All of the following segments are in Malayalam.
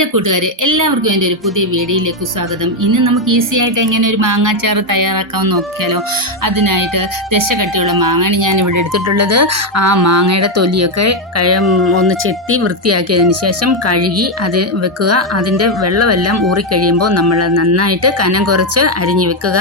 എൻ്റെ കൂട്ടുകാർ എല്ലാവർക്കും എൻ്റെ ഒരു പുതിയ വീഡിയോയിലേക്ക് സ്വാഗതം. ഇന്ന് നമുക്ക് ഈസി ആയിട്ട് എങ്ങനെ ഒരു മാങ്ങാച്ചാർ തയ്യാറാക്കാമെന്ന് നോക്കിയാലോ. അതിനായിട്ട് ദശകട്ടിയുള്ള മാങ്ങയാണ് ഞാൻ ഇവിടെ എടുത്തിട്ടുള്ളത്. ആ മാങ്ങയുടെ തൊലിയൊക്കെ ഒന്ന് ചെത്തി വൃത്തിയാക്കിയതിന് ശേഷം കഴുകി അത് വെക്കുക. അതിൻ്റെ വെള്ളമെല്ലാം ഊറിക്കഴിയുമ്പോൾ നമ്മൾ നന്നായിട്ട് കനം കുറച്ച് അരിഞ്ഞ് വെക്കുക.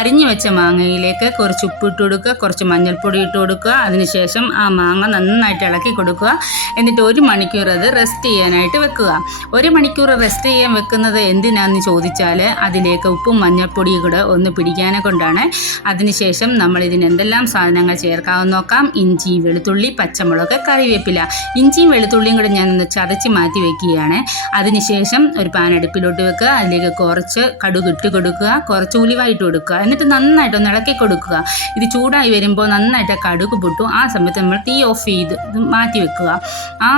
അരിഞ്ഞു വെച്ച മാങ്ങയിലേക്ക് കുറച്ച് ഉപ്പിട്ട് കൊടുക്കുക, കുറച്ച് മഞ്ഞൾപ്പൊടി ഇട്ട് കൊടുക്കുക. അതിനുശേഷം ആ മാങ്ങ നന്നായിട്ട് ഇളക്കി കൊടുക്കുക. എന്നിട്ട് 1 മണിക്കൂർ അത് റെസ്റ്റ് ചെയ്യാനായിട്ട് വെക്കുക. 1 മണിക്കൂർ റെസ്റ്റ് ചെയ്യാൻ വെക്കുന്നത് എന്തിനാണെന്ന് ചോദിച്ചാൽ അതിലേക്ക് ഉപ്പും മഞ്ഞൾപ്പൊടിയും കൂടെ ഒന്ന് പിടിക്കാനെ കൊണ്ടാണ്. അതിനുശേഷം നമ്മൾ ഇതിന് എന്തെല്ലാം സാധനങ്ങൾ ചേർക്കാമെന്ന് നോക്കാം. ഇഞ്ചി, വെളുത്തുള്ളി, പച്ചമുളക്, കറിവേപ്പില. ഇഞ്ചിയും വെളുത്തുള്ളിയും കൂടെ ഞാനൊന്ന് ചതച്ച് മാറ്റി വെക്കുകയാണ്. അതിനുശേഷം ഒരു പാൻ അടുപ്പിലോട്ട് വെക്കുക. അതിലേക്ക് കുറച്ച് കടുക് ഇട്ട് കൊടുക്കുക, കുറച്ച് ഉലുവ ഇട്ട് കൊടുക്കുക. എന്നിട്ട് നന്നായിട്ടൊന്ന് ഇളക്കി കൊടുക്കുക. ഇത് ചൂടായി വരുമ്പോൾ നന്നായിട്ട് കടുക് പൊട്ടും. ആ സമയത്ത് നമ്മൾ തീ ഓഫ് ചെയ്ത് മാറ്റി വെക്കുക. ആ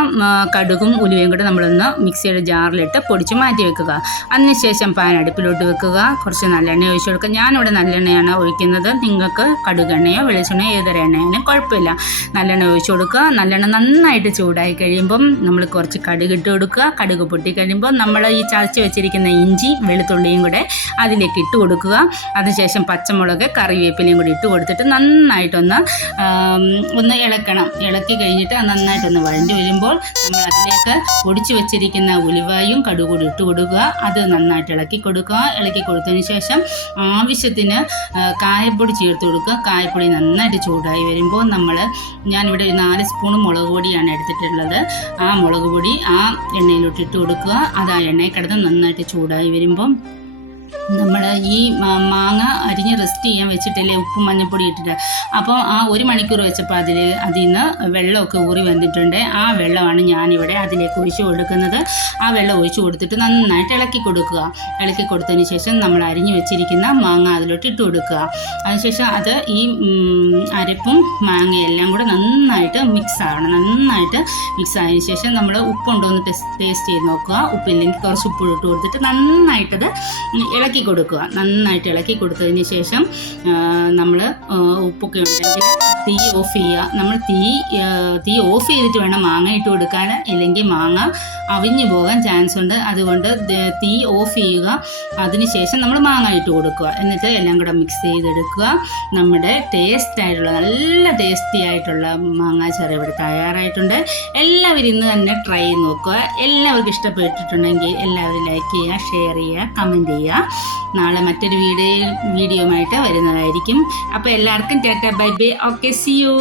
കടുകും ഉലുവയും കൂടെ നമ്മളൊന്ന് മിക്സിയുടെ ജാറിലിട്ട് പൊടിച്ച് മാറ്റി വെക്കുക. അതിനുശേഷം പാൻ അടുപ്പിലോട്ട് വെക്കുക. കുറച്ച് നല്ലെണ്ണ ഒഴിച്ച് കൊടുക്കുക. ഞാനിവിടെ നല്ലെണ്ണയാണ് ഒഴിക്കുന്നത്. നിങ്ങൾക്ക് കടുകെണ്ണയോ വെളിച്ചെണ്ണയോ ഏതൊരു എണ്ണയാലും കുഴപ്പമില്ല. നല്ലെണ്ണ ഒഴിച്ച് കൊടുക്കുക. നല്ലെണ്ണ നന്നായിട്ട് ചൂടായി കഴിയുമ്പം നമ്മൾ കുറച്ച് കടുക് ഇട്ട് കൊടുക്കുക. കടുക് പൊട്ടിക്കഴിയുമ്പോൾ നമ്മൾ ഈ ചതച്ച് വെച്ചിരിക്കുന്ന ഇഞ്ചി വെളുത്തുള്ളിയും കൂടെ അതിലേക്ക് ഇട്ട് കൊടുക്കുക. അതിനുശേഷം പച്ചമുളക്, കറിവേപ്പിലയും കൂടി ഇട്ട് കൊടുത്തിട്ട് നന്നായിട്ടൊന്ന് ഇളക്കണം. ഇളക്കി കഴിഞ്ഞിട്ട് നന്നായിട്ടൊന്ന് വഴണ്ടി വരുമ്പോൾ നമ്മൾ അതിലേക്ക് പൊടിച്ച് വെച്ചിരിക്കുന്ന ഉലുവയും കടുകും കൂടി ഇട്ട് കൊടുക്കുക. അത് നന്നായിട്ട് ഇളക്കി കൊടുക്കുക. ഇളക്കി കൊടുത്തതിന് ശേഷം ആവശ്യത്തിന് കായപ്പൊടി ചേർത്ത് കൊടുക്കുക. കായപ്പൊടി നന്നായിട്ട് ചൂടായി വരുമ്പോൾ ഞാനിവിടെ 4 സ്പൂൺ മുളക് പൊടിയാണ് എടുത്തിട്ടുള്ളത്. ആ മുളക് പൊടി ആ എണ്ണയിലോട്ട് ഇട്ട് കൊടുക്കുക. അത് ആ എണ്ണയിൽ കിടന്ന് നന്നായിട്ട് ചൂടായി വരുമ്പം നമ്മൾ ഈ മാങ്ങ അരിഞ്ഞ് റെസ്റ്റ് ചെയ്യാൻ വെച്ചിട്ടല്ലേ ഉപ്പും മഞ്ഞൾപ്പൊടി ഇട്ടിട്ട്. അപ്പോൾ ആ 1 മണിക്കൂർ വെച്ചപ്പോൾ അതിൽ നിന്ന് വെള്ളമൊക്കെ ഊറി വന്നിട്ടുണ്ട്. ആ വെള്ളമാണ് ഞാനിവിടെ അതിലേക്ക് ഒഴിച്ച് കൊടുക്കുന്നത്. ആ വെള്ളം ഒഴിച്ച് കൊടുത്തിട്ട് നന്നായിട്ട് ഇളക്കി കൊടുക്കുക. ഇളക്കി കൊടുത്തതിന് ശേഷം നമ്മൾ അരിഞ്ഞ് വെച്ചിരിക്കുന്ന മാങ്ങ അതിലോട്ട് ഇട്ട് കൊടുക്കുക. അതിനുശേഷം അത് ഈ അരപ്പും മാങ്ങയെല്ലാം കൂടെ നന്നായിട്ട് മിക്സ് ആവണം. നന്നായിട്ട് മിക്സ് ആയതിനു ശേഷം നമ്മൾ ഉപ്പുണ്ടോ എന്ന് ടേസ്റ്റ് ചെയ്ത് നോക്കുക. ഉപ്പില്ലെങ്കിൽ കുറച്ച് ഉപ്പ് ഇട്ട് കൊടുത്തിട്ട് നന്നായിട്ടത് ഇളക്കി കൊടുക്കുക. നന്നായിട്ട് ഇളക്കി കൊടുത്തതിന് ശേഷം നമ്മൾ ഉപ്പൊക്കെ ഉണ്ടെങ്കിൽ തീ ഓഫ് ചെയ്യുക. നമ്മൾ തീ ഓഫ് ചെയ്തിട്ട് വേണം മാങ്ങ ഇട്ട് കൊടുക്കാൻ, ഇല്ലെങ്കിൽ മാങ്ങ അവിഞ്ഞു പോകാൻ ചാൻസ് ഉണ്ട്. അതുകൊണ്ട് തീ ഓഫ് ചെയ്യുക. അതിനുശേഷം നമ്മൾ മാങ്ങ ഇട്ട് കൊടുക്കുക. എന്നിട്ട് എല്ലാം കൂടെ മിക്സ് ചെയ്തെടുക്കുക. നമ്മുടെ നല്ല ടേസ്റ്റി ആയിട്ടുള്ള മാങ്ങാച്ചാർ ഇവിടെ തയ്യാറായിട്ടുണ്ട്. എല്ലാവരും ഇന്ന് തന്നെ ട്രൈ ചെയ്ത് നോക്കുക. എല്ലാവർക്കും ഇഷ്ടപ്പെട്ടിട്ടുണ്ടെങ്കിൽ എല്ലാവരും ലൈക്ക് ചെയ്യുക, ഷെയർ ചെയ്യുക, കമൻറ്റ് ചെയ്യുക. നാളെ മറ്റൊരു വീഡിയോയുമായിട്ട് വരുന്നതായിരിക്കും. അപ്പോൾ എല്ലാവർക്കും ടാറ്റ bye bye. Okay, see U.